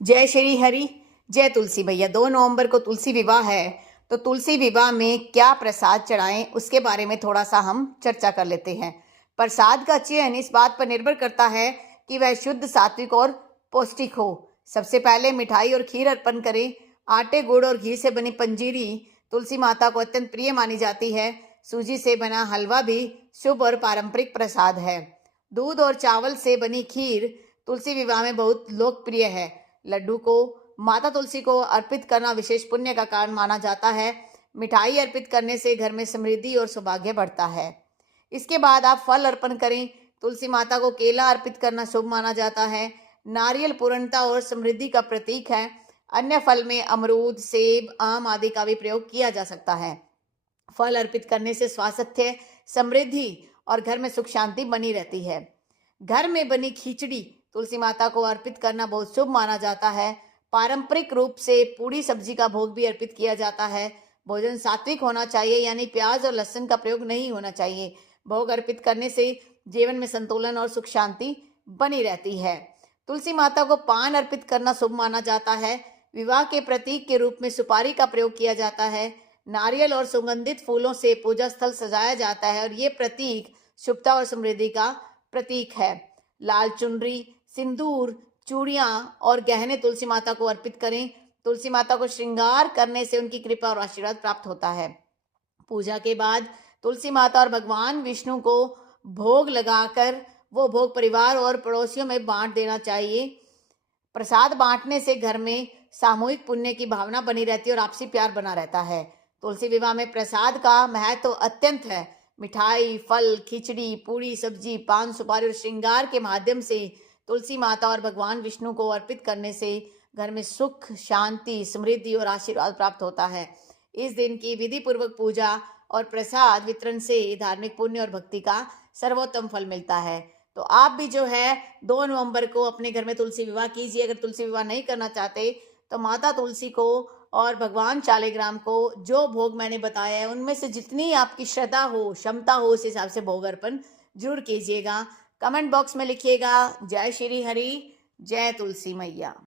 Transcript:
जय श्री हरि, जय तुलसी मैया। 2 नवंबर को तुलसी विवाह है, तो तुलसी विवाह में क्या प्रसाद चढ़ाएं उसके बारे में थोड़ा सा हम चर्चा कर लेते हैं। प्रसाद का चयन इस बात पर निर्भर करता है कि वह शुद्ध, सात्विक और पौष्टिक हो। सबसे पहले मिठाई और खीर अर्पण करें। आटे, गुड़ और घी से बनी पंजीरी तुलसी माता को अत्यंत प्रिय मानी जाती है। सूजी से बना हलवा भी शुभ और पारंपरिक प्रसाद है। दूध और चावल से बनी खीर तुलसी विवाह में बहुत लोकप्रिय है। लड्डू को माता तुलसी को अर्पित करना विशेष पुण्य का कारण माना जाता है। मिठाई अर्पित करने से घर में समृद्धि और सौभाग्य बढ़ता है। इसके बाद आप फल अर्पण करें। तुलसी माता को केला अर्पित करना शुभ माना जाता है। नारियल पूर्णता और समृद्धि का प्रतीक है। अन्य फल में अमरूद, सेब, आम आदि का भी प्रयोग किया जा सकता है। फल अर्पित करने से स्वास्थ्य, समृद्धि और घर में सुख शांति बनी रहती है। घर में बनी खिचड़ी तुलसी माता को अर्पित करना बहुत शुभ माना जाता है। पारंपरिक रूप से पूरी सब्जी का भोग भी अर्पित किया जाता है। भोजन सात्विक होना चाहिए, यानी प्याज और लहसुन का प्रयोग नहीं होना चाहिए। भोग अर्पित करने से जीवन में संतुलन और सुख शांति बनी रहती है। तुलसी माता को पान अर्पित करना शुभ माना जाता है। विवाह के प्रतीक के रूप में सुपारी का प्रयोग किया जाता है। नारियल और सुगंधित फूलों से पूजा स्थल सजाया जाता है और ये प्रतीक शुभता और समृद्धि का प्रतीक है। लाल चुनरी, सिंदूर, चूड़ियां और गहने तुलसी माता को अर्पित करें। तुलसी माता को श्रृंगार करने से उनकी कृपा और आशीर्वाद प्राप्त होता है। पूजा के बाद तुलसी माता और भगवान विष्णु को भोग लगाकर वो भोग परिवार और पड़ोसियों में बांट देना चाहिए। प्रसाद बांटने से घर में सामूहिक पुण्य की भावना बनी रहती है और आपसी प्यार बना रहता है। तुलसी विवाह में प्रसाद का महत्व तो अत्यंत है। मिठाई, फल, खिचड़ी, पूरी सब्जी, पान, सुपारी और श्रृंगार के माध्यम से तुलसी माता और भगवान विष्णु को अर्पित करने से घर में सुख, शांति, समृद्धि और आशीर्वाद प्राप्त होता है। इस दिन की विधि पूर्वक पूजा और प्रसाद वितरण से धार्मिक पुण्य और भक्ति का सर्वोत्तम फल मिलता है। तो आप भी जो है 2 नवंबर को अपने घर में तुलसी विवाह कीजिए। अगर तुलसी विवाह नहीं करना चाहते तो माता तुलसी को और भगवान शालिग्राम को जो भोग मैंने बताया है उनमें से जितनी आपकी श्रद्धा हो, क्षमता हो, उस हिसाब से भोग अर्पण जरूर कीजिएगा। कमेंट बॉक्स में लिखिएगा जय श्री हरि, जय तुलसी मैया।